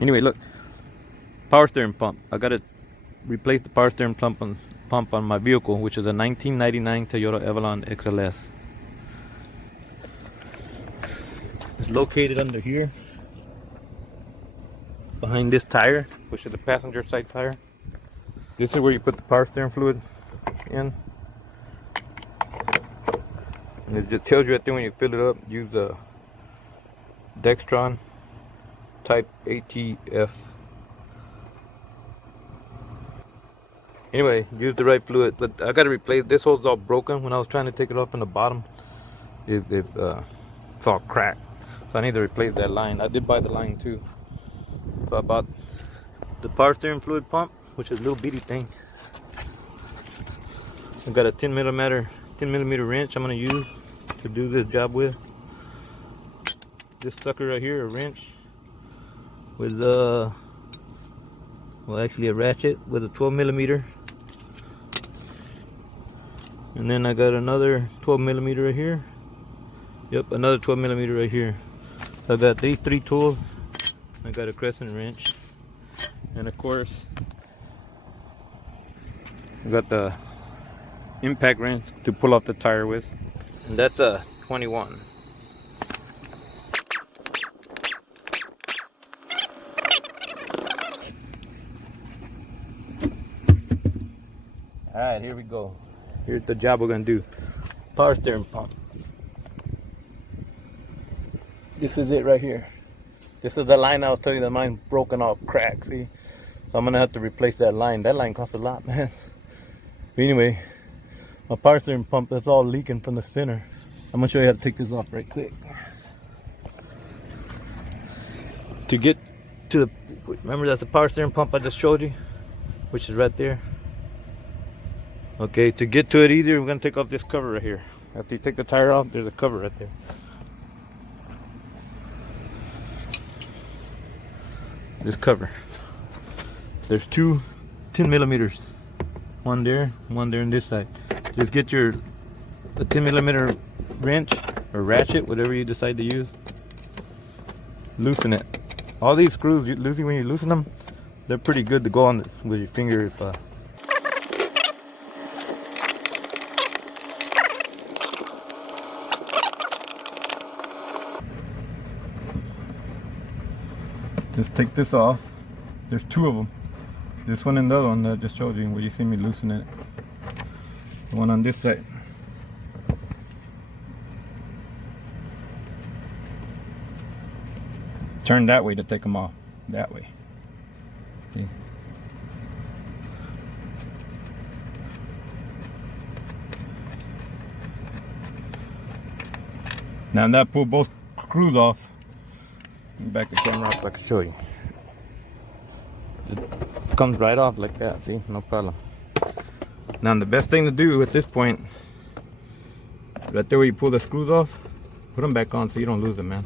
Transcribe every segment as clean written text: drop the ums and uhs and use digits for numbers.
Anyway, look, power steering pump. I gotta replace the power steering pump on my vehicle, which is a 1999 Toyota Avalon XLS. It's located under here, behind this tire, which is the passenger side tire. This is where you put the power steering fluid in. And it just tells you right there when you fill it up, use the Dextron type ATF. Anyway, use the right fluid, but I gotta replace this. Hole's all broken. When I was trying to take it off in the bottom, it's all cracked. So I need to replace that line. I did buy the line too. So I bought the power steering fluid pump, which is a little bitty thing. I've got a 10 millimeter wrench I'm gonna use to do this job with. This sucker right here, a wrench with well, actually a ratchet with a 12 millimeter. And then I got another 12 millimeter right here. Yep, another 12 millimeter right here. So I got these three tools. I got a crescent wrench, and of course I got the impact wrench to pull off the tire with, and that's a 21. Alright, here we go. Here's the job we're gonna do. Power steering pump. This is it right here. This is the line I was telling you that mine's broken off, cracked, see? So I'm gonna have to replace that line. That line costs a lot, man. But anyway, my power steering pump, that's all leaking from the center. I'm gonna show you how to take this off right quick. To get to the, remember that's the power steering pump I just showed you, which is right there. Okay, to get to it easier, we're gonna take off this cover right here. After you take the tire off, there's a cover right there. This cover. There's two 10 millimeters. One there on this side. Just get your 10 millimeter wrench or ratchet, whatever you decide to use. Loosen it. All these screws, when you loosen them, they're pretty good to go on with your finger. Just take this off. There's two of them. This one and the other one that I just showed you where you see me loosen it. The one on this side. Turn that way to take them off. That way. Okay. Now that pull both screws off. Back the camera up so I can show you. It comes right off like that, see? No problem. Now the best thing to do at this point, right there where you pull the screws off, put them back on so you don't lose them, man.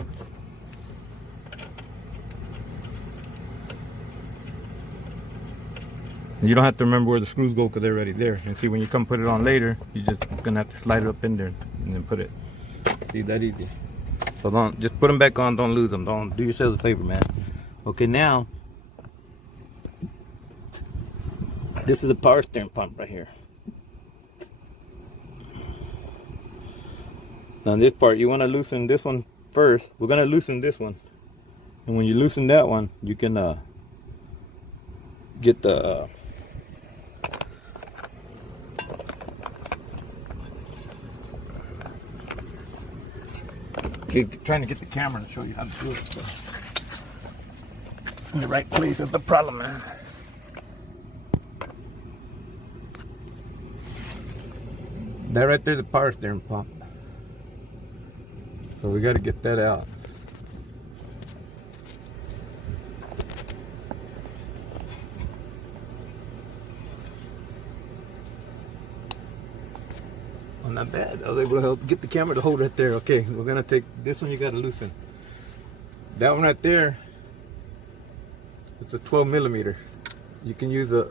And you don't have to remember where the screws go because they're already there. And see, when you come put it on later, you're just gonna have to slide it up in there and then put it. See, that easy. So don't, just put them back on, don't lose them. Don't, do yourselves a favor, man. Okay, now, this is the power steering pump right here. Now this part, you want to loosen this one first. We're going to loosen this one. And when you loosen that one, you can get the... trying to get the camera to show you how to do it. So. In the right place is the problem, man. That right there, the power steering pump. So we got to get that out. Oh, not bad. I was able to help get the camera to hold right there. Okay, we're gonna take this one. You got to loosen. That one right there. It's a 12 millimeter. You can use a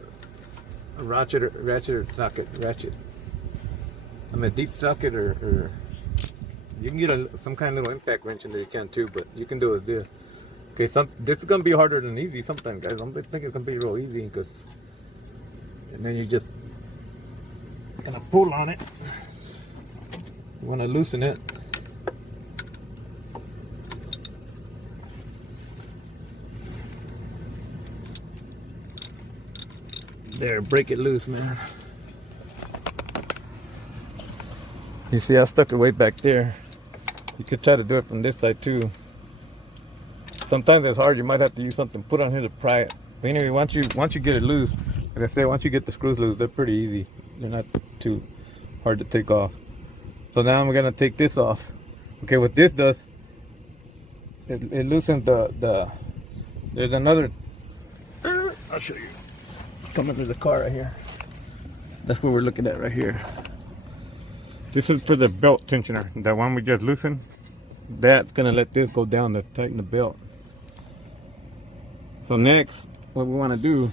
ratchet or socket. Ratchet. I mean, a deep socket or you can get some kind of little impact wrench in there. You can too, but you can do it there. Okay, this is gonna be harder than easy sometimes, guys. I'm thinking it's gonna be real easy because, and then you just gonna pull on it. You wanna loosen it. There, break it loose, man. You see, I stuck it way back there. You could try to do it from this side too. Sometimes it's hard. You might have to use something put on here to pry it. But anyway, once you get it loose, like I said, once you get the screws loose, they're pretty easy. They're not too hard to take off. So now I'm gonna take this off. Okay, what this does, it loosens the. There's another. I'll show you. Come under the car right here. That's what we're looking at right here. This is for the belt tensioner. That one we just loosened. That's gonna let this go down to tighten the belt. So next, what we want to do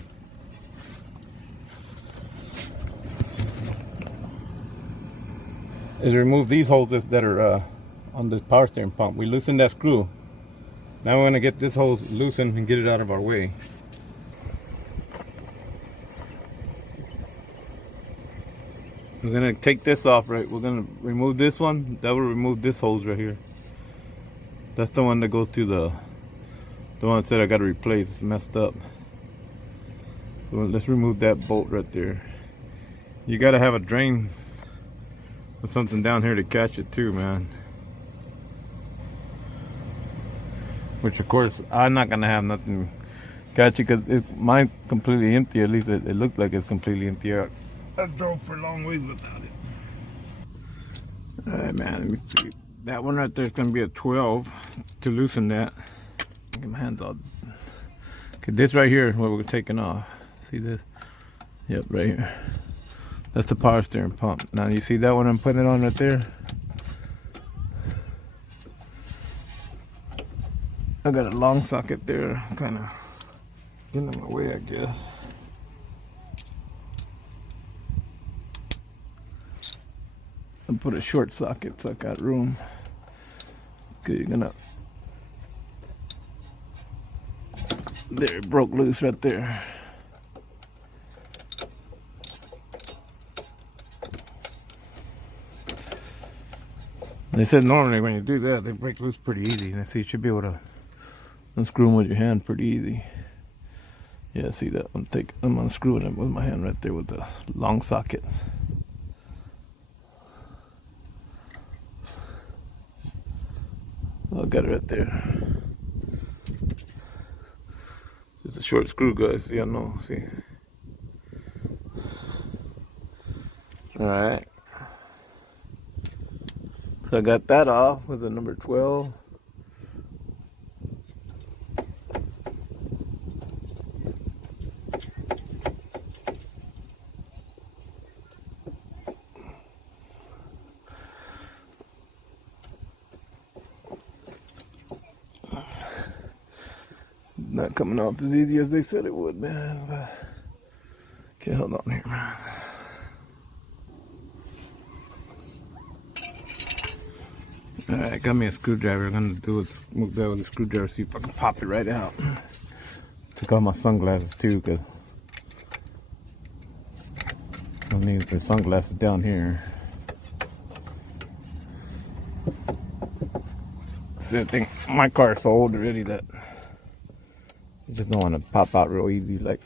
is remove these holes that are on the power steering pump. We loosened that screw. Now we're gonna get this hose loosened and get it out of our way. We're gonna take this off, right? We're gonna remove this one. That will remove this hose right here. That's the one that goes to the one that said I gotta replace. It's messed up. So let's remove that bolt right there. You gotta have a drain or something down here to catch it too, man. Which of course I'm not gonna have nothing catch it because mine's completely empty. At least it looked like it's completely empty. I drove for a long ways without it. Alright, man, let me see. That one right there is going to be a 12 to loosen that. Get my hands all. Okay, this right here is what we're taking off. See this? Yep, right here. That's the power steering pump. Now you see that one I'm putting it on right there? I got a long socket there, kind of getting in my way, I guess. I put a short socket so I got room. Okay, you're gonna. There, it broke loose right there. They said normally when you do that, they break loose pretty easy. And see, you should be able to unscrew them with your hand pretty easy. Yeah, see that? I'm unscrewing it with my hand right there with the long socket. I got it right there. It's a short screw, guys. See, I know. See. All right. So I got that off with the number 12. Not coming off as easy as they said it would, man. But okay, hold on here, man. Alright, got me a screwdriver. I'm gonna do is move that with a screwdriver, see if I can pop it right out. Took off my sunglasses too, because I need the sunglasses down here. See, I think my car is so old already that I just don't want to pop out real easy. Like,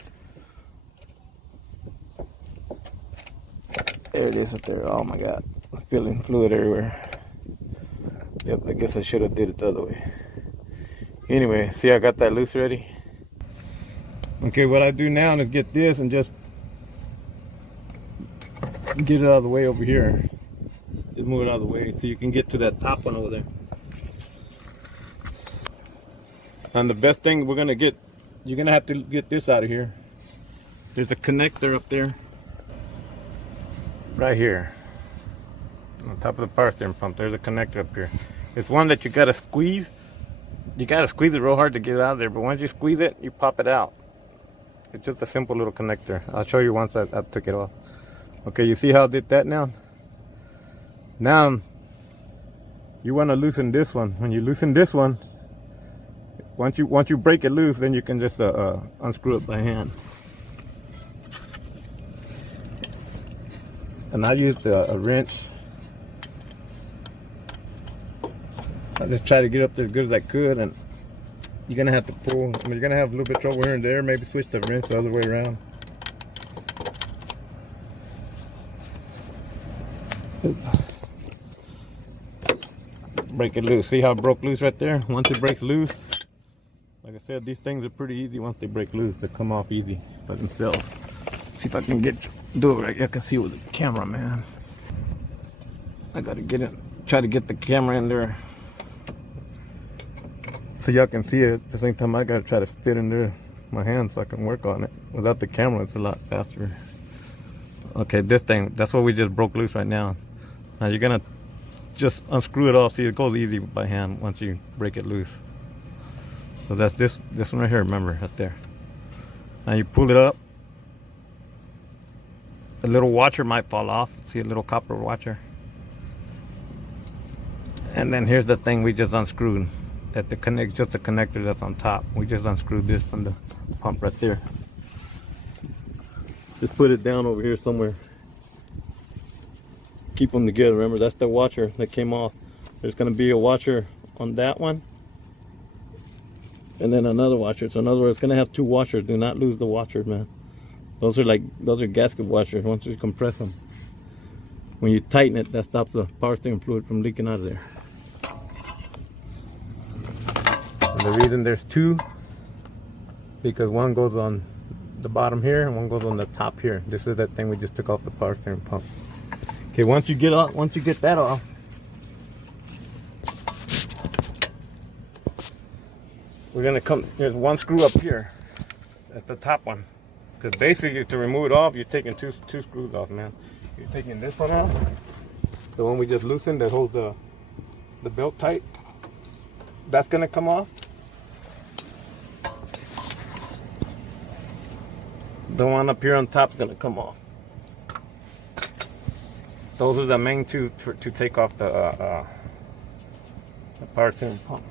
there it is up there. Oh my god, I'm feeling fluid everywhere. Yep, I guess I should have did it the other way. Anyway, see, I got that loose already. Okay, what I do now is get this and just get it out of the way over here. Just move it out of the way so you can get to that top one over there. And the best thing we're gonna get, you're gonna have to get this out of here. There's a connector up there. Right here. On top of the power steering pump, there's a connector up here. It's one that you gotta squeeze. You gotta squeeze it real hard to get it out of there, but once you squeeze it, you pop it out. It's just a simple little connector. I'll show you once I took it off. Okay, you see how I did that now? Now, you wanna loosen this one. When you loosen this one, once you break it loose, then you can just unscrew it by hand. And I used a wrench. I just tried to get up there as good as I could, and you're gonna have to pull. I mean, you're gonna have a little bit of trouble here and there. Maybe switch the wrench the other way around. Break it loose. See how it broke loose right there? Once it breaks loose, like I said, these things are pretty easy once they break loose. They come off easy by themselves. See if I can do it right. I can see with the camera, man. I gotta try to get the camera in there so y'all can see it. At the same time, I gotta try to fit in there my hand so I can work on it. Without the camera, it's a lot faster. Okay, this thing, that's what we just broke loose right now. Now you're gonna just unscrew it off. See, it goes easy by hand once you break it loose. So that's this one right here, remember, right there. Now you pull it up. A little washer might fall off. See, a little copper washer. And then here's the thing we just unscrewed. Just the connector that's on top. We just unscrewed this from the pump right there. Just put it down over here somewhere. Keep them together. Remember, that's the washer that came off. There's going to be a washer on that one, and then another washer. So in other words, it's going to have two washers. Do not lose the washers, man. Those are gasket washers. Once you compress them, when you tighten it, that stops the power steering fluid from leaking out of there. And the reason there's two, because one goes on the bottom here and one goes on the top here. This is that thing we just took off the power steering pump. Okay, once you get that off, we're gonna come. There's one screw up here at the top one, because basically to remove it off, you're taking two screws off, man. You're taking this one off, the one we just loosened that holds the belt tight. That's gonna come off. The one up here on top is gonna come off. Those are the main two to take off the power steering pump.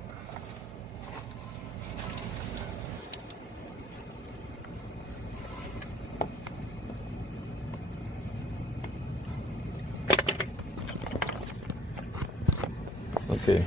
Okay.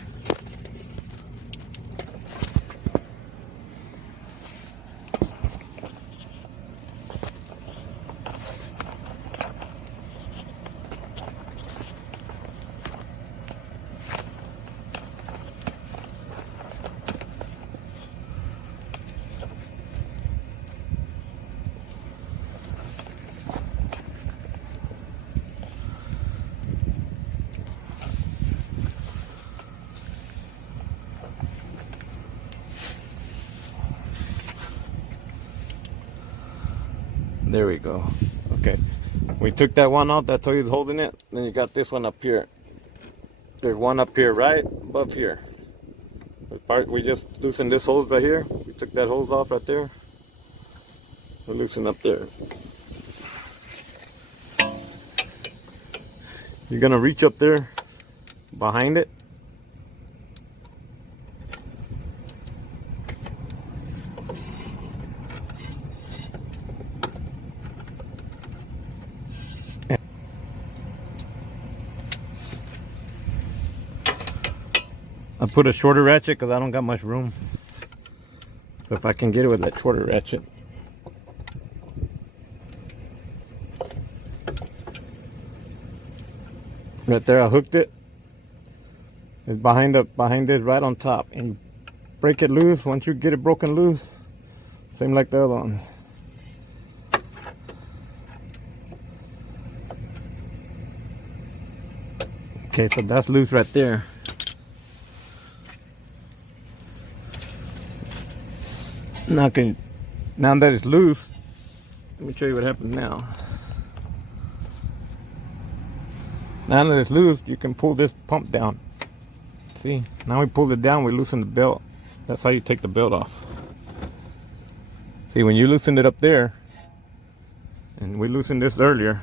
There we go. Okay, we took that one off. That's how he's holding it. Then you got this one up here. There's one up here right above here. We just loosened this hose right here. We took that hose off right there. We loosened up there. You're gonna reach up there behind it. I put a shorter ratchet because I don't got much room. So if I can get it with that shorter ratchet. Right there, I hooked it. It's behind this, right on top. And you break it loose. Once you get it broken loose, same like the other one. Okay, so that's loose right there. Now that it's loose, let me show you what happens now. Now that it's loose, you can pull this pump down. See, now we pulled it down, we loosen the belt. That's how you take the belt off. See, when you loosened it up there, and we loosened this earlier,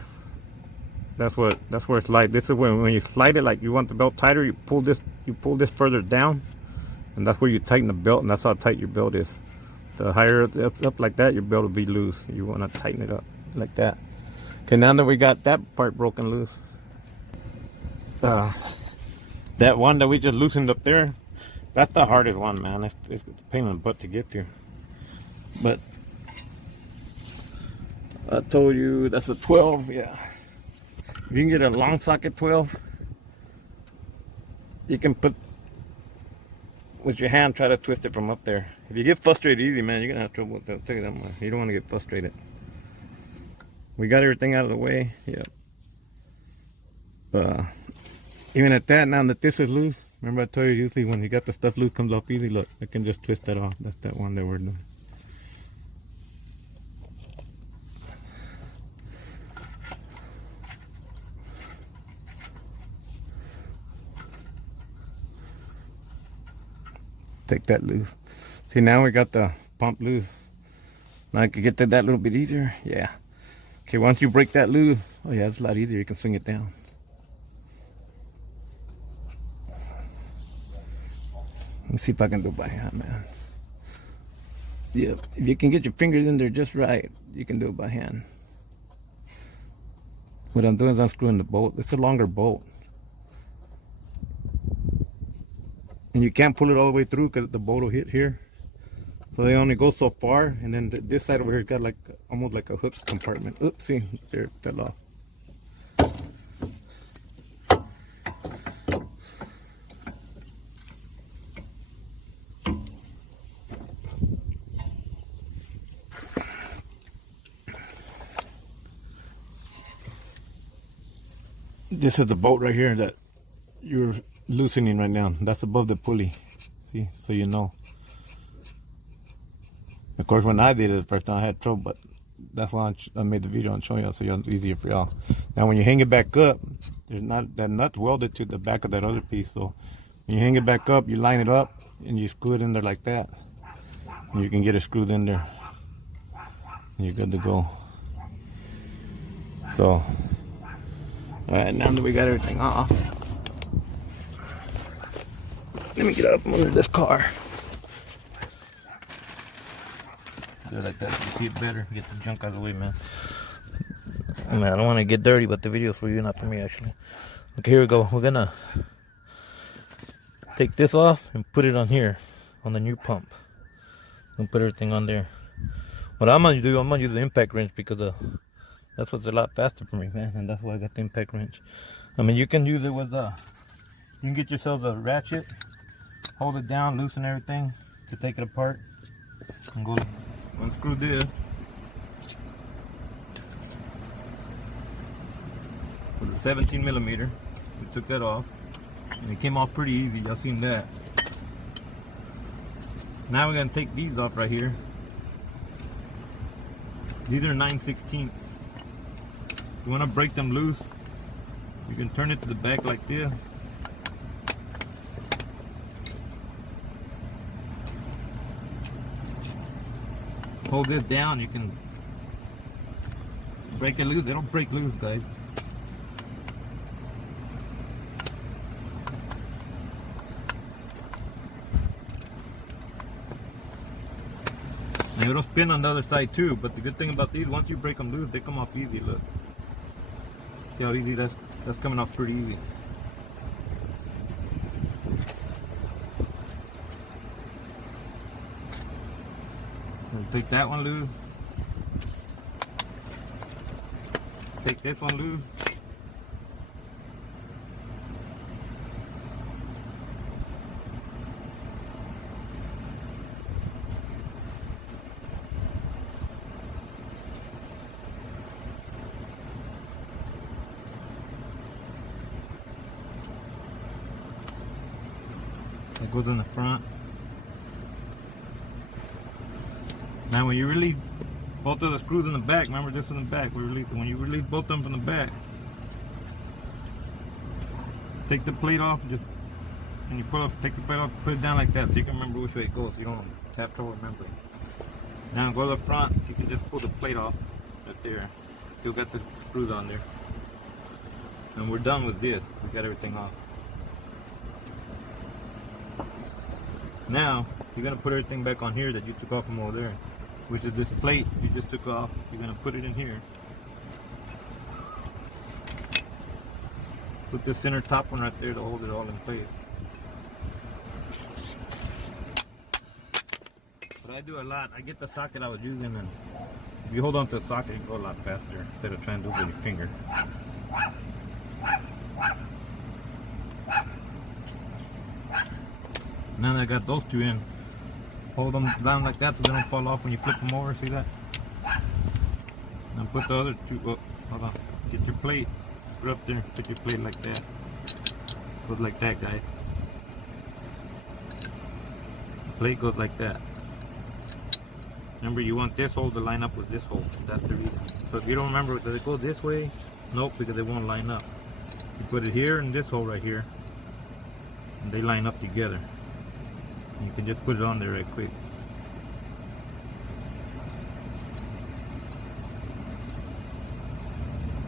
that's where it's light. This is when you slide it, like you want the belt tighter, you pull this further down, and that's where you tighten the belt, and that's how tight your belt is. The higher up like that, your belt will be loose. You want to tighten it up like that. Okay, now that we got that part broken loose, that one that we just loosened up there, that's the hardest one, man. It's a pain in the butt to get to. But I told you that's a 12, yeah. If you can get a long socket 12, you can put with your hand, try to twist it from up there. If you get frustrated easy, man, you're gonna have trouble with that. I'll tell you that much. You don't want to get frustrated. We got everything out of the way, yeah. Even at that, now that this is loose, remember I told you usually when you got the stuff loose, comes off easy. Look, I can just twist that off. That's that one that we're doing. Take that loose. See, now we got the pump loose. Now I can get that little bit easier. Yeah. Okay, once you break that loose, oh yeah, it's a lot easier. You can swing it down. Let me see if I can do it by hand, man. Yeah, if you can get your fingers in there just right, you can do it by hand. What I'm doing is unscrewing the bolt. It's a longer bolt. And you can't pull it all the way through because the bolt will hit here. So they only go so far, and then this side over here got like almost like a hook compartment. Oops, see, there it fell off. This is the bolt right here that you're loosening right now. That's above the pulley. See, so you know. Of course, when I did it the first time, I had trouble, but that's why I made the video and showing you so it's easier for y'all. Now, when you hang it back up, there's not that nut's welded to the back of that other piece. So when you hang it back up, you line it up and you screw it in there like that. And you can get it screwed in there. And you're good to go. So, all right, now that we got everything off, let me get up under this car. Do it like that, you see it better. Get the junk out of the way, man. Man, I don't want to get dirty, but the video's for you, not for me, actually. Okay, here we go. We're gonna take this off and put it on here, on the new pump. And put everything on there. What I'm gonna do, I'm gonna use the impact wrench because that's what's a lot faster for me, man, and that's why I got the impact wrench. I mean, you can use it with you can get yourself a ratchet, hold it down, loosen everything, to take it apart, and go unscrew this with a 17 millimeter. We took that off, and it came off pretty easy. Y'all seen that. Now we're gonna take these off right here. These are 9/16. You want to break them loose, you can turn it to the back like this. Hold this down, you can break it loose. They don't break loose, guys. Now it'll spin on the other side too, but the good thing about these, once you break them loose, they come off easy. Look. See how easy that's coming off pretty easy. We'll take that one loose. Take this one loose. That goes in the front. Now when you release both of the screws in the back, remember this in the back, we release it. When you release both of them from the back, take the plate off, just and you take the plate off, put it down like that so you can remember which way it goes. You don't have trouble remembering. Now go to the front, you can just pull the plate off right there. You'll get the screws on there. And we're done with this. We got everything off. Now you're gonna put everything back on here that you took off from over there, which is this plate you just took off. You're gonna put it in here. Put the center top one right there to hold it all in place. But I do a lot. I get the socket I was using, and if you hold on to the socket, you go a lot faster instead of trying to do it with your finger. Now that I got those two in, hold them down like that so they don't fall off when you flip them over. See that? Now put the other two up. Hold on. Get your plate. Put it up there. Put your plate like that. Goes like that, guys. The plate goes like that. Remember, you want this hole to line up with this hole. That's the reason. So if you don't remember, does it go this way? Nope, because it won't line up. You put it here and this hole right here, and they line up together. You can just put it on there right quick.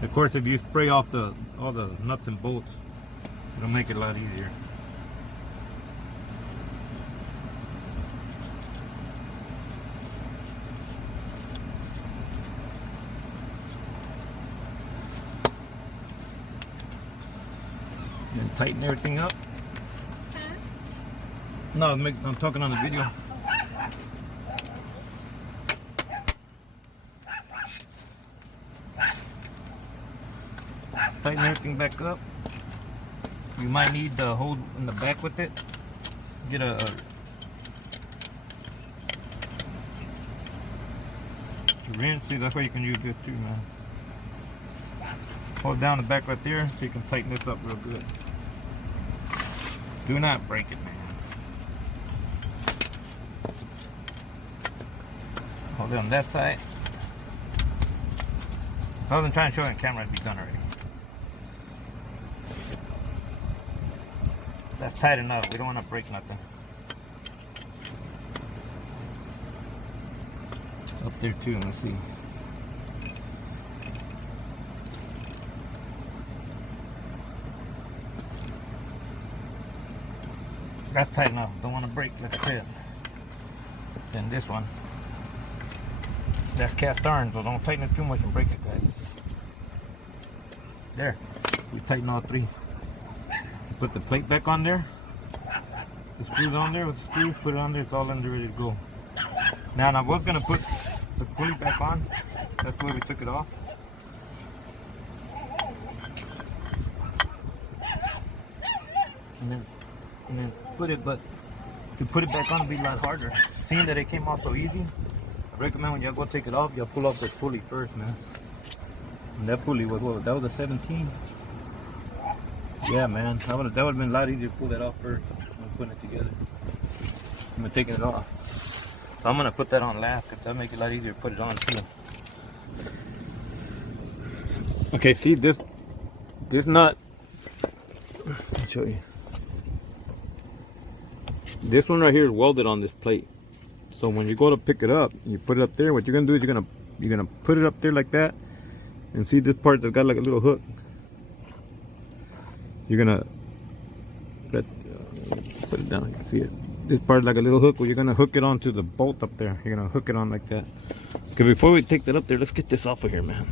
Of course, if you spray off all the nuts and bolts, it'll make it a lot easier. And tighten everything up. No, I'm talking on the video. Tighten everything back up. You might need the hold in the back with it. Get a wrench. See, that's why you can use this too, man. Hold down the back right there so you can tighten this up real good. Do not break it, man. Hold it on that side. If I wasn't trying to show you on camera, it'd be done already. That's tight enough. We don't want to break nothing. Up there too, let's see. That's tight enough. Don't want to break, like I said. Then this one. That's cast iron, so don't tighten it too much and break it, guys. There. We tighten all three. Put the plate back on there. The screws on there with the screws. Put it on there. It's all under ready to go. Now I was going to put the pulley back on. That's why we took it off. And then put it, but to put it back on would be a lot harder. Seeing that it came off so easy, I recommend when y'all go take it off, y'all pull off the pulley first, man. And that pulley was what? That was a 17. Yeah, man. That would have been a lot easier to pull that off first when putting it together. I'm taking it off. So I'm gonna put that on last because that'll make it a lot easier to put it on too. Okay, see this nut. I'll show you. This one right here is welded on this plate. So when you go to pick it up, you put it up there. What you're gonna do is you're gonna put it up there like that, and see this part that's got like a little hook. You're gonna put it down. You can see it. This part is like a little hook. Where you're gonna hook it onto the bolt up there. You're gonna hook it on like that. Okay, before we take that up there, let's get this off of here, man.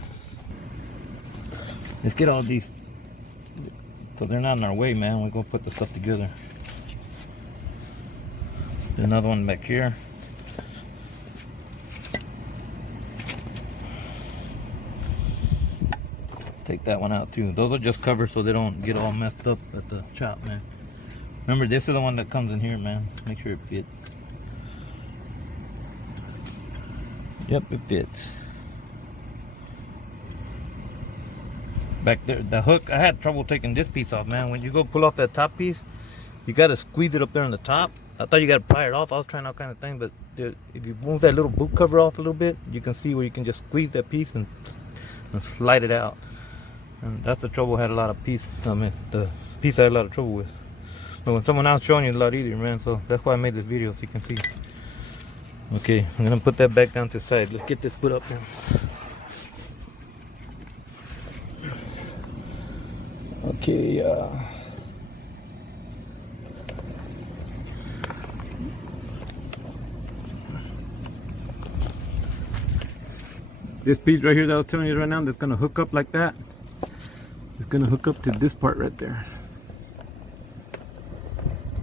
Let's get all these so they're not in our way, man. We're gonna put the stuff together. There's another one back here. Take that one out too. Those are just covers so they don't get all messed up at the chop, man. Remember, this is the one that comes in here, man. Make sure it fits. Yep, it fits. Back there, the hook, I had trouble taking this piece off, man. When you go pull off that top piece, you gotta squeeze it up there on the top. I thought you gotta pry it off. I was trying all kind of things, but if you move that little boot cover off a little bit, you can see where you can just squeeze that piece and slide it out. And that's the trouble I had a lot of the piece I had a lot of trouble with. But when someone else showing you, it's a lot easier, man. So that's why I made this video, so you can see. Okay, I'm gonna put that back down to the side. Let's get this put up now. Okay, This piece right here that I was telling you right now, that's gonna hook up like that. It's gonna hook up to this part right there.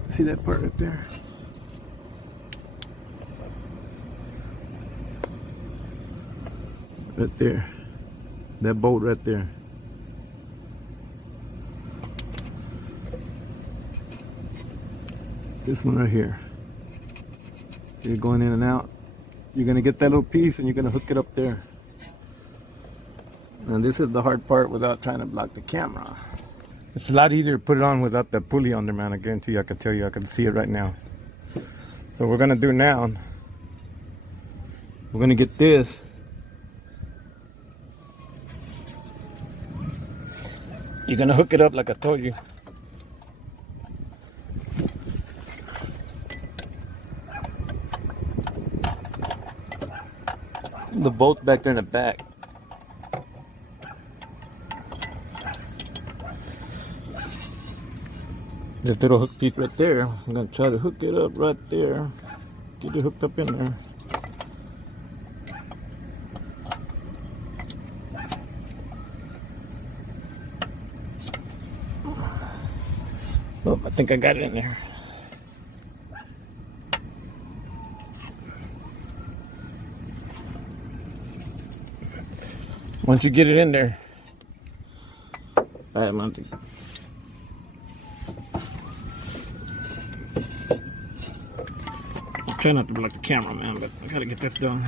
See that part right there? Right there. That bolt right there. This one right here. So you're going in and out. You're gonna get that little piece and you're gonna hook it up there. And this is the hard part without trying to block the camera. It's a lot easier to put it on without the pulley on there, man. I guarantee you, I can tell you, I can see it right now. So what we're gonna do now, we're gonna get this. You're gonna hook it up like I told you. The bolt back there in the back. This little hook piece right there, I'm gonna try to hook it up right there. Get it hooked up in there. Oh, I think I got it in there. Once you get it in there, I'm try not to block the camera, man, but I gotta get this done.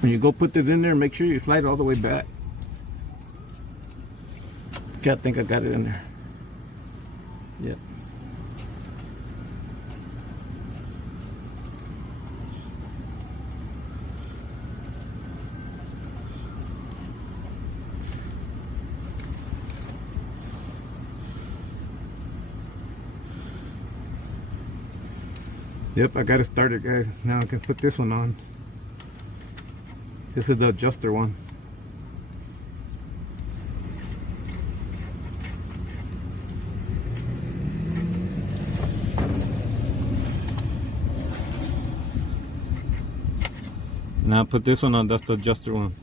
When you go put this in there, make sure you slide it all the way back. Okay, I think I got it in there. Yep. Yep, I got it started, guys. Now I can put this one on. This is the adjuster one. Now I put this one on, that's the adjuster one.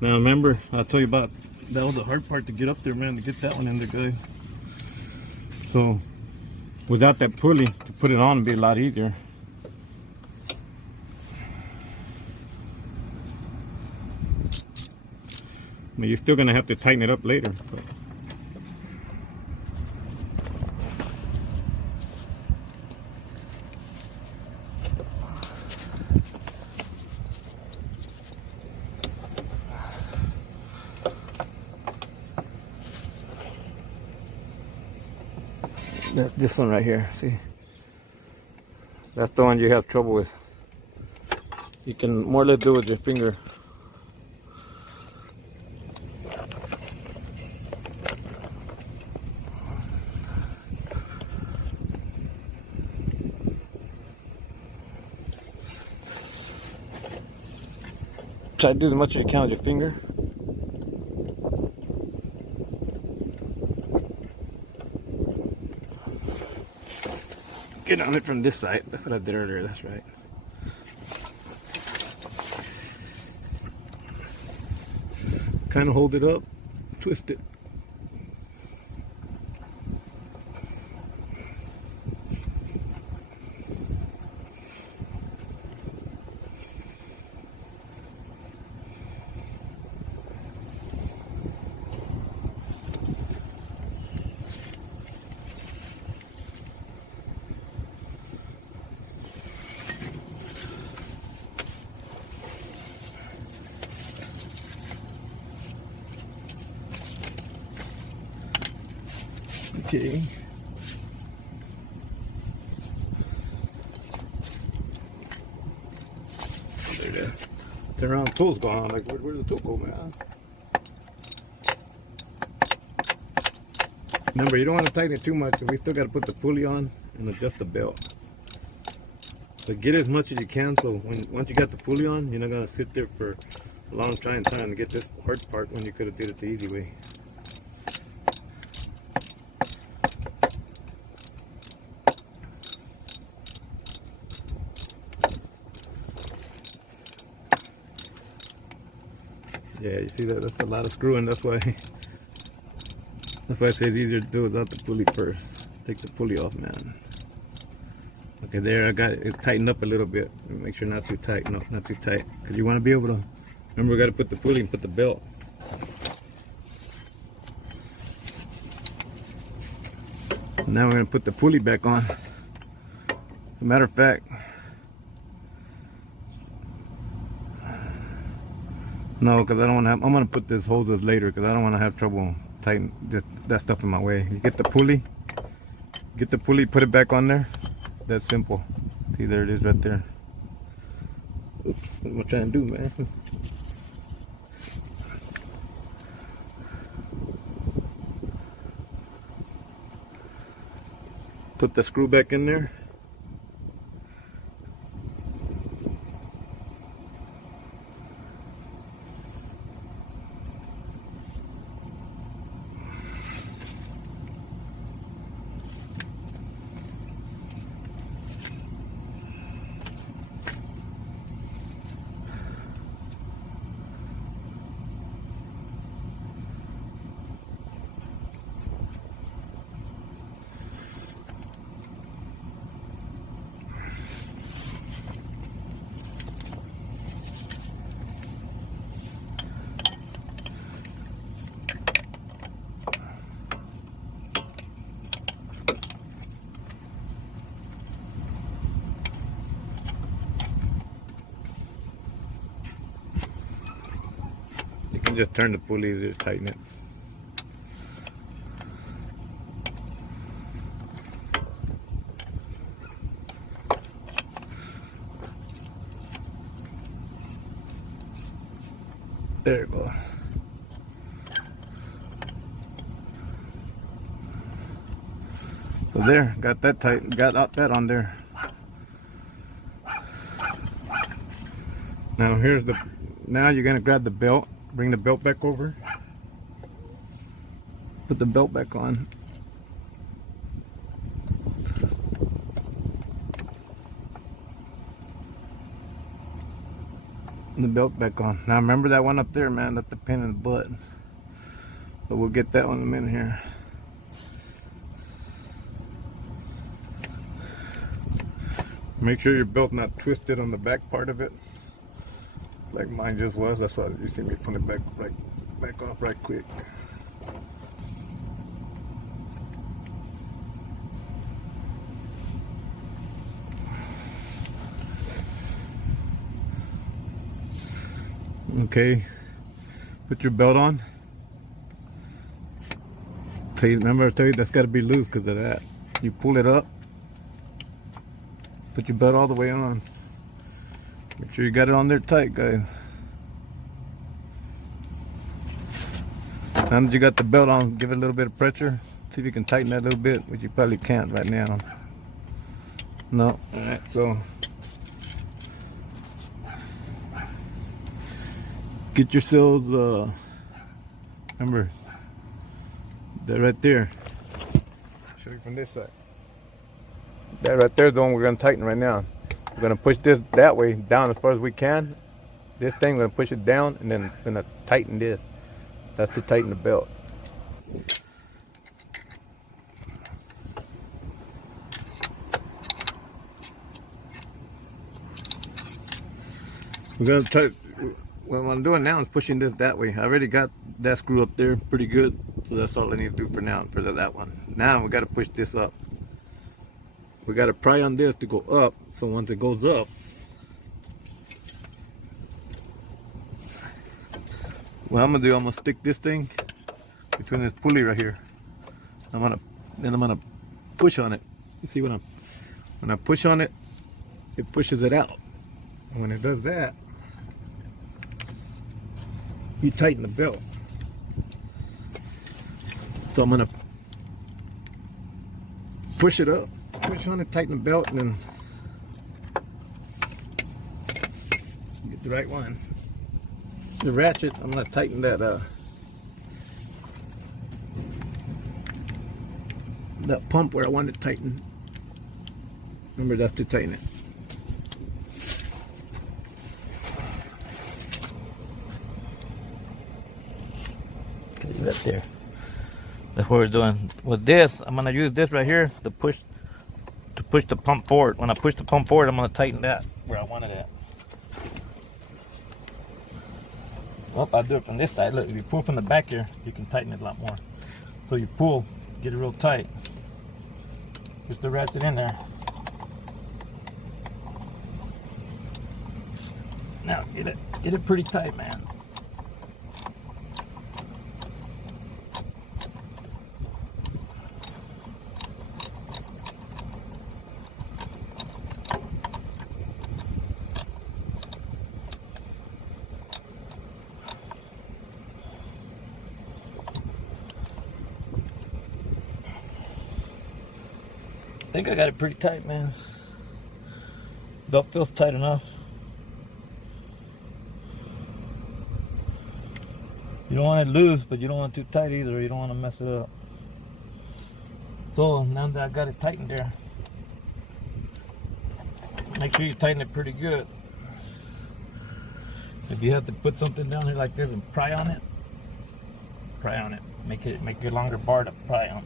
Now remember, I'll tell you about, that was the hard part to get up there, man, to get that one in there, guys. So, without that pulley, to put it on would be a lot easier. I mean, you're still gonna have to tighten it up later. But. That's this one right here, see? That's the one you have trouble with. You can more or less do it with your finger. Try to do as much as you can with your finger. Get on it from this side. That's what I did earlier, that's right. Kind of hold it up, twist it. Okay. There it is. Turn around, the tool's gone. Like, where'd the tool go, man? Remember, you don't want to tighten it too much, so we still got to put the pulley on and adjust the belt. So get as much as you can, so once you got the pulley on, you're not going to sit there for a long time to get this hard part when you could have did it the easy way. Yeah, you see that? That's a lot of screwing. That's why I say it's easier to do without the pulley first. Take the pulley off, man. Okay, there, I got it tightened up a little bit. Make sure not too tight. No, not too tight. Because you want to be able to, remember, we got to put the pulley and put the belt. Now we're going to put the pulley back on. As a matter of fact, no, because I don't want to have, I'm going to put this hoses later because I don't want to have trouble tightening just that stuff in my way. You get the pulley, put it back on there. That's simple. See, there it is right there. Oops, what am I trying to do, man? Put the screw back in there. You can just turn the pulley to tighten it. There it goes. So there, got that tight, got that on there. Now now you're gonna grab the belt, bring the belt back over, put the belt back on. The belt back on. Now remember that one up there, man, that's the pain in the butt. But we'll get that one in a minute here. Make sure your belt's not twisted on the back part of it, like mine just was. That's why you see me put it back off right quick. Okay, put your belt on. See, remember I told you that's got to be loose because of that. You pull it up, put your belt all the way on. Make sure you got it on there tight, guys. Now that you got the belt on, give it a little bit of pressure. See if you can tighten that a little bit, which you probably can't right now. No, alright, so get yourselves, remember, that right there. Show you from this side. That right there is the one we're going to tighten right now. We're going to push this that way down as far as we can. This thing, we're going to push it down and then we're going to tighten this. That's to tighten the belt. We're going to tighten. What I'm doing now is pushing this that way. I already got that screw up there pretty good, so that's all I need to do for now, for that one. Now we got to push this up. We got to pry on this to go up, so once it goes up, what I'm gonna do, I'm gonna stick this thing between this pulley right here. I'm gonna push on it. You see when I push on it, it pushes it out. And when it does that, you tighten the belt. So I'm gonna push it up, push on it, tighten the belt, and then get the right one. The ratchet, I'm gonna tighten that that pump where I want it tightened. Remember, that's to tighten it. Okay, right there. That's what we're doing. With this, I'm gonna use this right here to push the pump forward. When I push the pump forward, I'm gonna tighten that where I want it at. Well, I'll do it from this side. Look, if you pull from the back here, you can tighten it a lot more. So you pull, get it real tight. Just the ratchet in there. Now get it pretty tight, man. I think I got it pretty tight, man. Belt feels tight enough. You don't want it loose, but you don't want it too tight either. You don't want to mess it up. So now that I got it tightened there, make sure you tighten it pretty good. If you have to put something down here like this and pry on it, make a longer bar to pry on.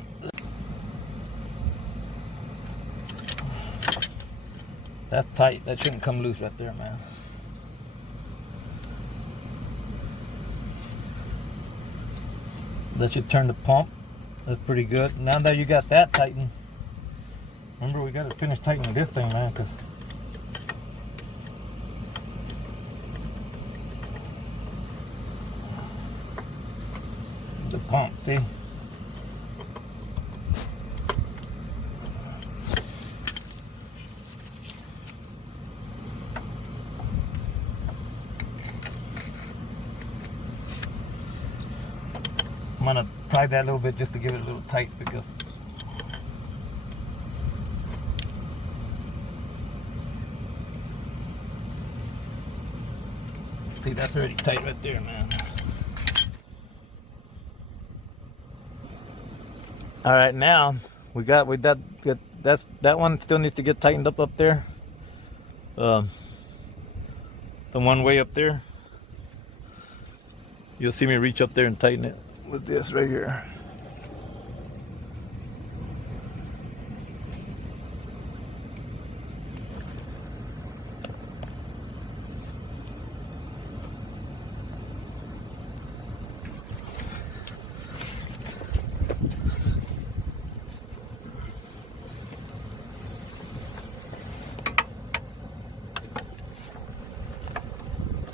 That's tight. That shouldn't come loose right there, man. That should turn the pump. That's pretty good. Now that you got that tightened, remember we got to finish tightening this thing, man, because the pump, see? I'm gonna pry that a little bit just to give it a little tight because see, that's already tight right there, man. All right, now that one still needs to get tightened up there. The one way up there, you'll see me reach up there and tighten it with this right here.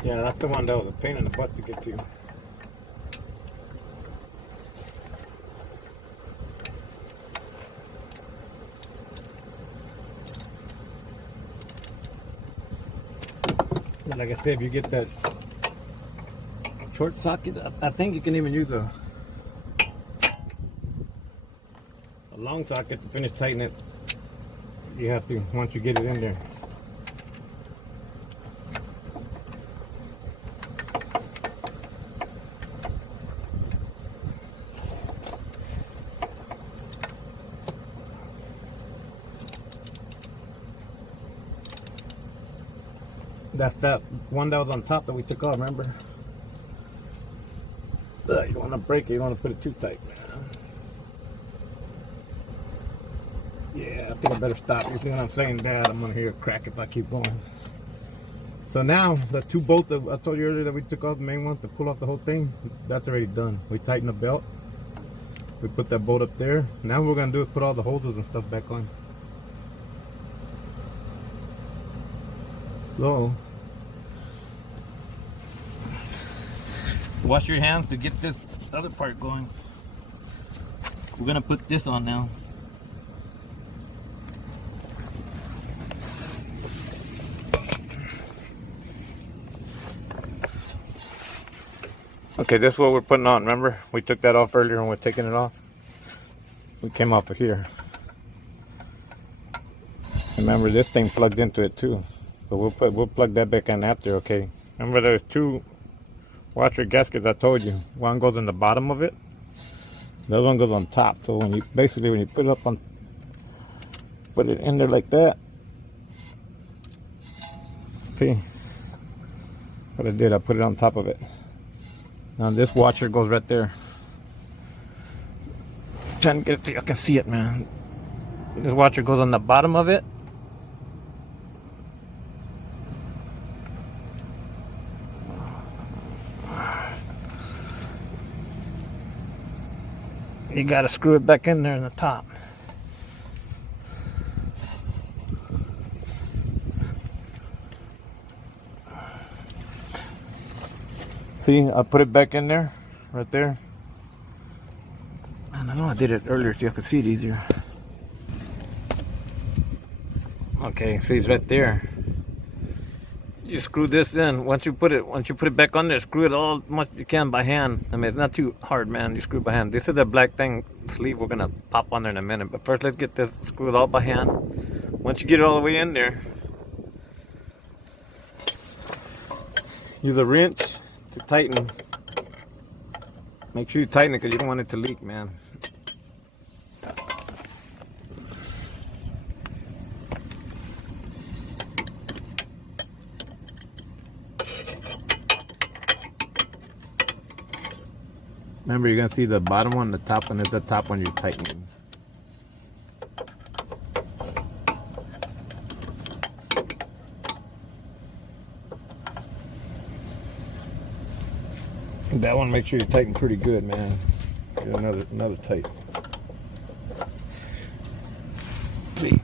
Yeah, that's the one that was a pain in the butt to get to. Like I said, if you get that short socket, I think you can even use a long socket to finish tightening it. You have to, once you get it in there. That's that one that was on top that we took off, remember? You don't want to break it, you don't want to put it too tight. Yeah, I think I better stop. You think what I'm saying, Dad? I'm going to hear a crack if I keep going. So now, the two bolts that I told you earlier that we took off, the main one to pull off the whole thing, that's already done. We tightened the belt. We put that bolt up there. Now what we're going to do is put all the hoses and stuff back on. So, Wash your hands to get this other part going. We're gonna put this on now. okay, this is what we're putting on. Remember, we took that off earlier and we're taking it off. We came off of here. remember this thing plugged into it too, but we'll plug that back in after. Okay. Remember there's two washer gaskets I told you. One goes in the bottom of it. The other one goes on top. So when you put it up on, put it in there like that. See what I did? I put it on top of it. Now this washer goes right there. I'm trying to get it so you can see it, man. This washer goes on the bottom of it. You gotta screw it back in there in the top. See, I put it back in there, right there. And I know I did it earlier so you could see it easier. Okay, see, it's right there. You screw this in. Once you put it back on there, screw it all much you can by hand. I mean, it's not too hard, man. You screw it by hand. This is the black thing sleeve we're gonna pop on there in a minute. But first, let's get this screwed all by hand. Once you get it all the way in there, use a wrench to tighten. Make sure you tighten it because you don't want it to leak, man. Remember, you're gonna see the bottom one, the top one is the top one you're tightening. That one, make sure you tighten pretty good, man. Get another tight. See.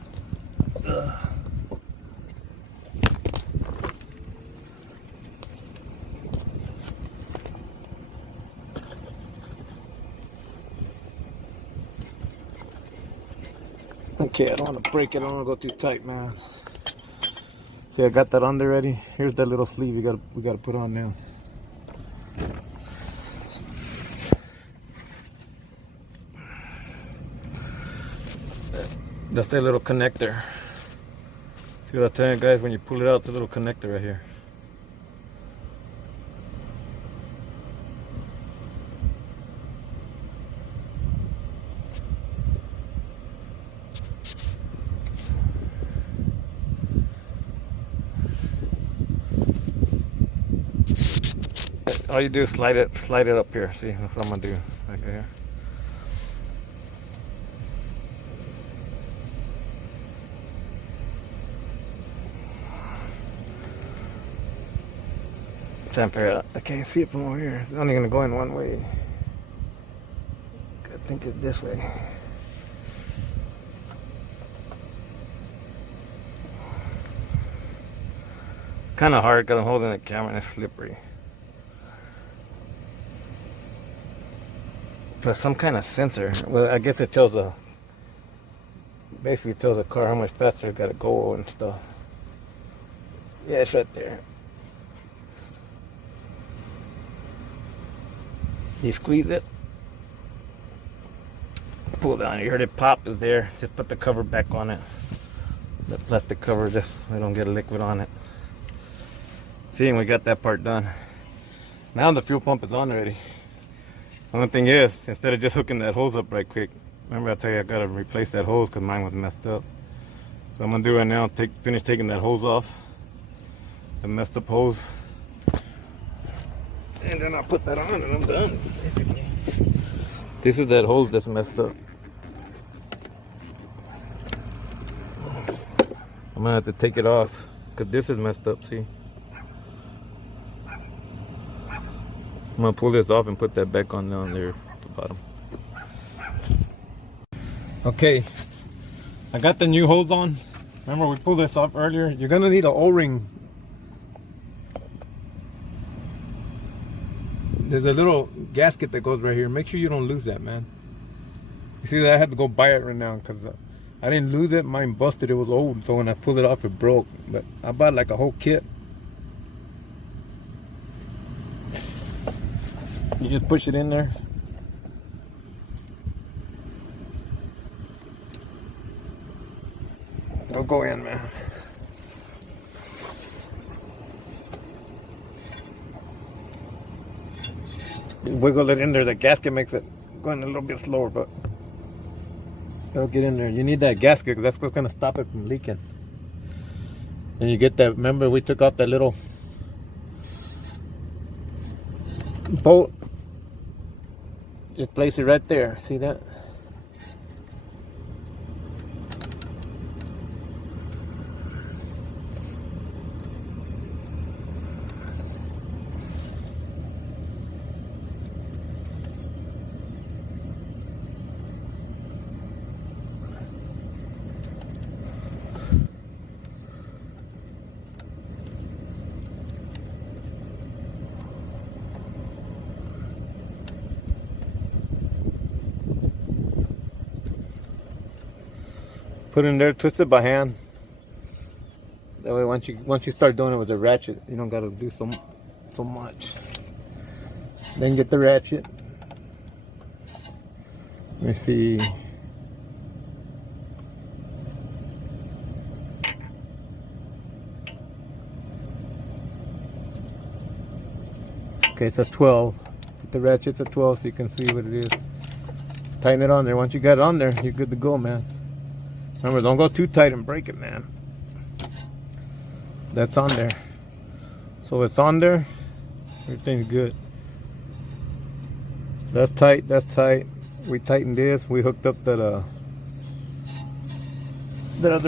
Okay, I don't want to break it. I don't want to go too tight, man. See, I got that on there ready. Here's that little sleeve we gotta put on now. That's that little connector. See what I'm telling you guys? When you pull it out, it's a little connector right here. All you do is slide it up here. See, that's what I'm gonna do right here. Time for it. I can't see it from over here. It's only gonna go in one way. I think it's this way. Kind of hard because I'm holding the camera and it's slippery. So some kind of sensor. Well, I guess it tells basically tells the car how much faster it's got to go and stuff. Yeah, it's right there. You squeeze it, pull it down. You heard it pop. Is there? Just put the cover back on it. The plastic cover, just so I don't get a liquid on it. See, we got that part done. Now the fuel pump is on already. Only thing is, instead of just hooking that hose up right quick, remember I tell you I gotta replace that hose because mine was messed up. So I'm gonna do right now, finish taking that hose off, the messed up hose, and then I'll put that on and I'm done, basically. This is that hose that's messed up. I'm gonna have to take it off because this is messed up, see? I'm gonna pull this off and put that back on down there at the bottom. Okay, I got the new hose on. Remember we pulled this off earlier? You're gonna need an O-ring. There's a little gasket that goes right here. Make sure you don't lose that, man. You see that I had to go buy it right now because I didn't lose it. Mine busted. It was old, so when I pulled it off, it broke. But I bought like a whole kit. You just push it in there. It'll go in, man. You wiggle it in there. The gasket makes it going a little bit slower, but it'll get in there. You need that gasket because that's what's going to stop it from leaking. And you get that, remember we took off that little bolt. Just place it right there. See that? Put it in there, twist it by hand. That way, once you start doing it with a ratchet, you don't gotta do so much. Then get the ratchet. Let me see. Okay, it's a 12. Put the ratchet's a 12 so you can see what it is. Tighten it on there. Once you got it on there, you're good to go, man. Remember, don't go too tight and break it, man. That's on there. So it's on there. Everything's good. That's tight. That's tight. We tightened this. We hooked up that other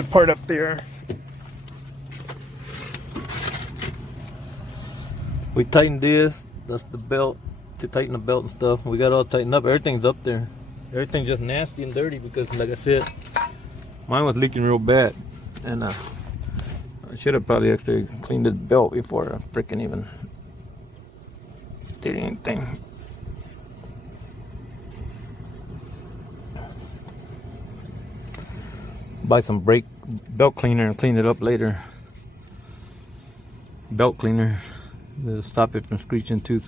part up there. We tightened this. That's the belt to tighten the belt and stuff. We got it all tightened up. Everything's up there. Everything's just nasty and dirty because, like I said, mine was leaking real bad, and I should have probably actually cleaned the belt before I freaking even did anything. Buy some belt cleaner and clean it up later. Belt cleaner to stop it from screeching too.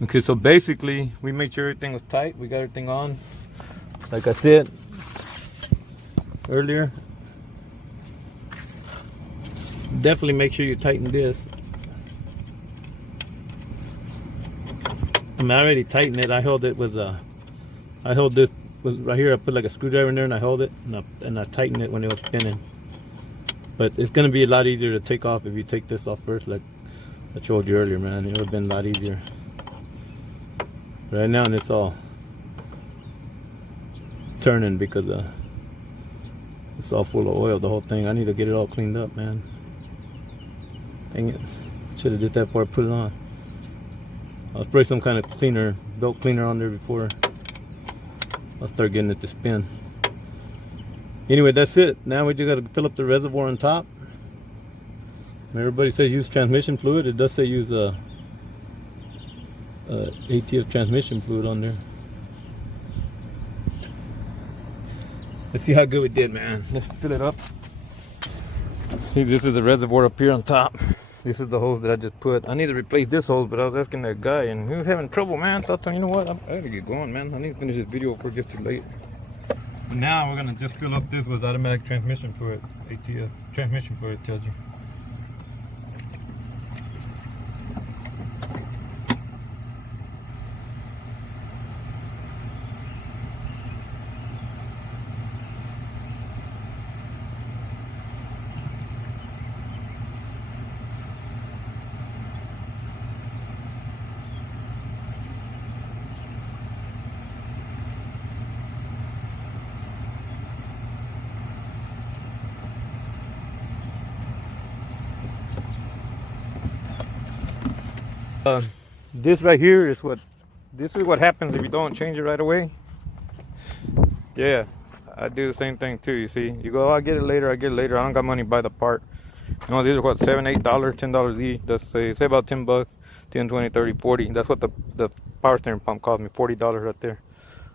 Okay, so basically we made sure everything was tight. We got everything on. Like I said earlier, definitely make sure you tighten this. I mean, I already tightened it. I held it with I held this with right here. I put like a screwdriver in there and I held it and I tightened it when it was spinning. But it's gonna be a lot easier to take off if you take this off first, like I showed you earlier, man. It would have been a lot easier. Right now it's all turning because it's all full of oil, the whole thing. I need to get it all cleaned up, man. Dang it. Should have did that before I put it on. I'll spray some kind of cleaner, belt cleaner on there before I'll start getting it to spin. Anyway, that's it. Now we just got to fill up the reservoir on top. Everybody says use transmission fluid. It does say use ATF transmission fluid on there. Let's see how good we did, man. Let's fill it up. See, this is the reservoir up here on top. This is the hose that I just put. I need to replace this hose, but I was asking that guy and he was having trouble, man. So I thought, you know what? I gotta get going, man. I need to finish this video before it gets too late. Now we're gonna just fill up this with automatic transmission fluid. ATF transmission fluid tells you. This right here is what happens if you don't change it right away. Yeah, I do the same thing too. You see, you go, oh, I'll get it later. I don't got money to buy the part. You know, these are what, $7, $8, $10 each. That's say about $10, 10, 20, 30, 40. That's what the power steering pump cost me, $40 right there.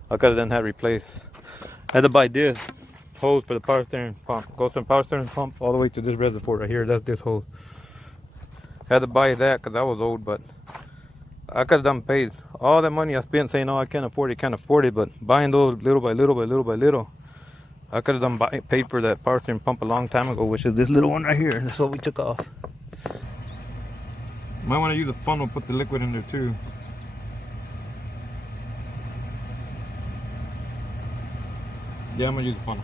I could have done that replaced. I had to buy this hose for the power steering pump. Goes from power steering pump all the way to this reservoir right here. That's this hose. Had to buy that because I was old, but I could have done paid all that money I spent saying, oh, I can't afford it, but buying those little by little by little by little, I could have paid for that power steering pump a long time ago, which is this little one right here. That's what we took off. Might want to use a funnel, put the liquid in there too. Yeah, I'm gonna use a funnel.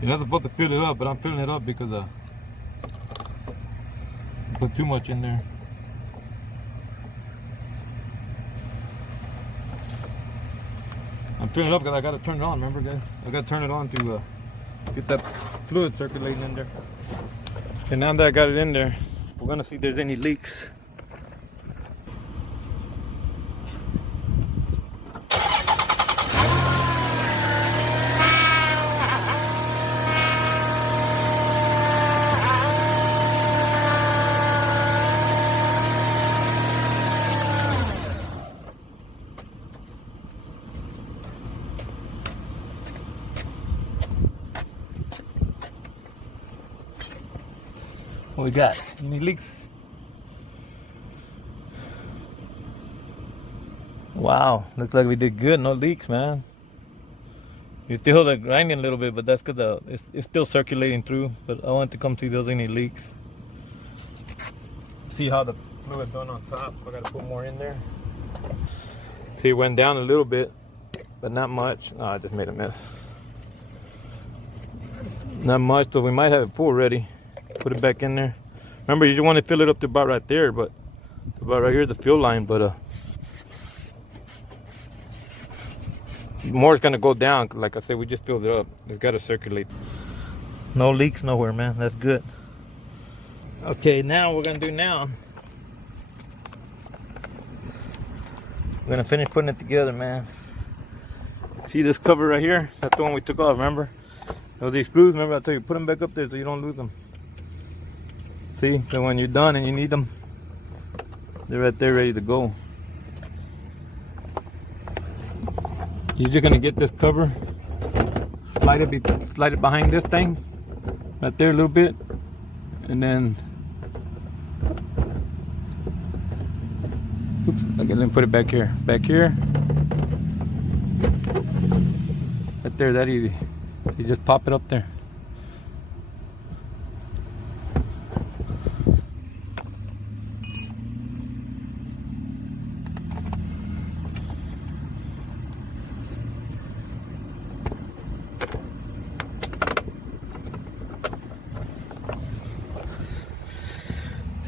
You're not supposed to fill it up, but I'm filling it up because I put too much in there. I'm filling it up because I gotta turn it on, remember guys? I gotta turn it on to get that fluid circulating in there. And now that I got it in there, we're gonna see if there's any leaks. What we got? Any leaks? Wow, looks like we did good. No leaks, man. You still like grinding a little bit, but that's because it's still circulating through. But I want to come see if there's any leaks. See how the fluid's on top. So I got to put more in there. See, it went down a little bit, but not much. Oh, I just made a mess. Not much, so we might have it full ready. Put it back in there. Remember, you just want to fill it up to about right there, but about right here is the fuel line. But more is gonna go down. Like I said, we just filled it up. It's got to circulate. No leaks nowhere, man. That's good. Okay, now we're gonna do now. We're gonna finish putting it together, man. See this cover right here? That's the one we took off. Remember? Those these screws. Remember I told you put them back up there so you don't lose them. See, so when you're done and you need them, they're right there ready to go. You're just gonna get this cover, slide it behind this thing, right there a little bit, and then, oops, okay, let me put it back here, right there, that easy. You just pop it up there.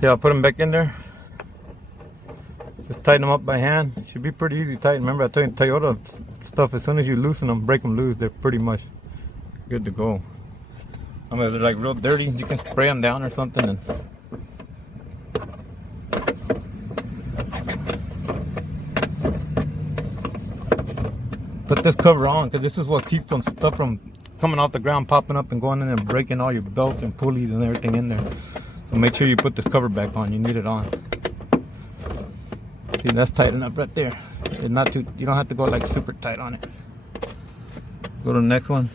See, I'll put them back in there. Just tighten them up by hand. Should be pretty easy to tighten. Remember I told you Toyota stuff, as soon as you loosen them, break them loose, they're pretty much good to go. I mean, if they're like real dirty, you can spray them down or something. And put this cover on, because this is what keeps some stuff from coming off the ground, popping up and going in and breaking all your belts and pulleys and everything in there. So make sure you put this cover back on. You need it on. See, that's tightened up right there. It's not too. You don't have to go like super tight on it. Go to the next one.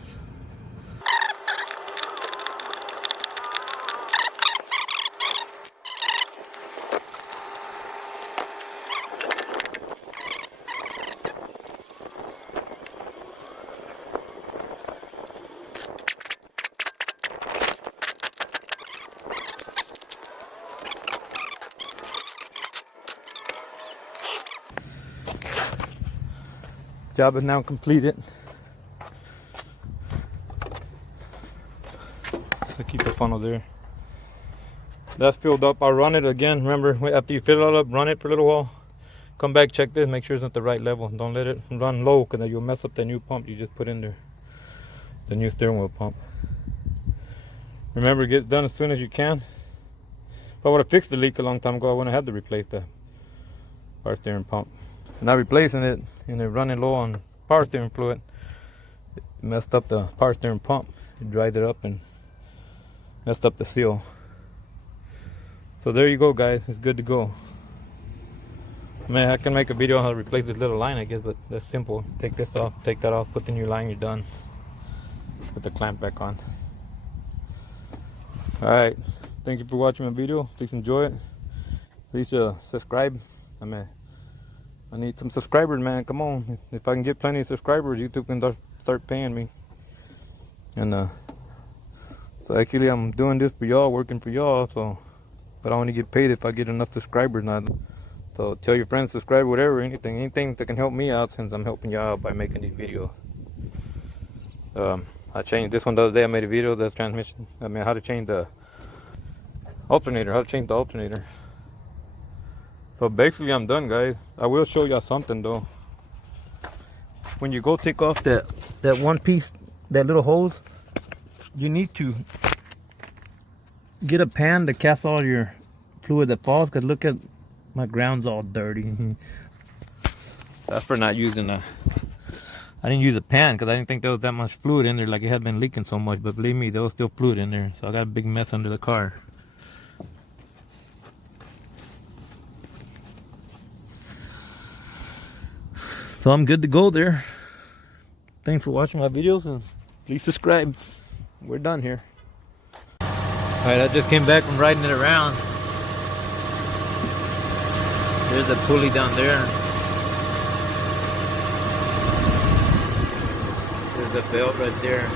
Job is now completed. So keep the funnel there. That's filled up. I'll run it again. Remember, after you fill it all up, run it for a little while. Come back, check this, make sure it's at the right level. Don't let it run low, because then you'll mess up the new pump you just put in there. The new steering wheel pump. Remember, get it done as soon as you can. If I would have fixed the leak a long time ago, I wouldn't have had to replace the power steering pump. Not replacing it and they're running low on power steering fluid, it messed up the power steering pump. It dried it up and messed up the seal. So there you go, guys. It's good to go. I mean, I can make a video on how to replace this little line, I guess, but that's simple. Take this off, take that off, put the new line, you're done. Put the clamp back on. Alright, thank you for watching my video. Please enjoy it. Please subscribe. I need some subscribers, man. Come on. If I can get plenty of subscribers, YouTube can start paying me. And so actually I'm doing this for y'all, working for y'all, so but I only get paid if I get enough subscribers now. So tell your friends, subscribe, whatever, anything that can help me out, since I'm helping y'all out by making these videos. I changed this one the other day. I made a video that's transmission. I mean, how to change the alternator. So basically, I'm done, guys. I will show y'all something though. When you go take off that one piece, that little hose, you need to get a pan to cast all your fluid that falls. Cause look at my ground's all dirty. That's for not using I didn't use a pan because I didn't think there was that much fluid in there, like it had been leaking so much. But believe me, there was still fluid in there. So I got a big mess under the car. So I'm good to go there. Thanks for watching my videos, and please subscribe. We're done here. Alright, I just came back from riding it around. There's a pulley down there. There's a belt right there.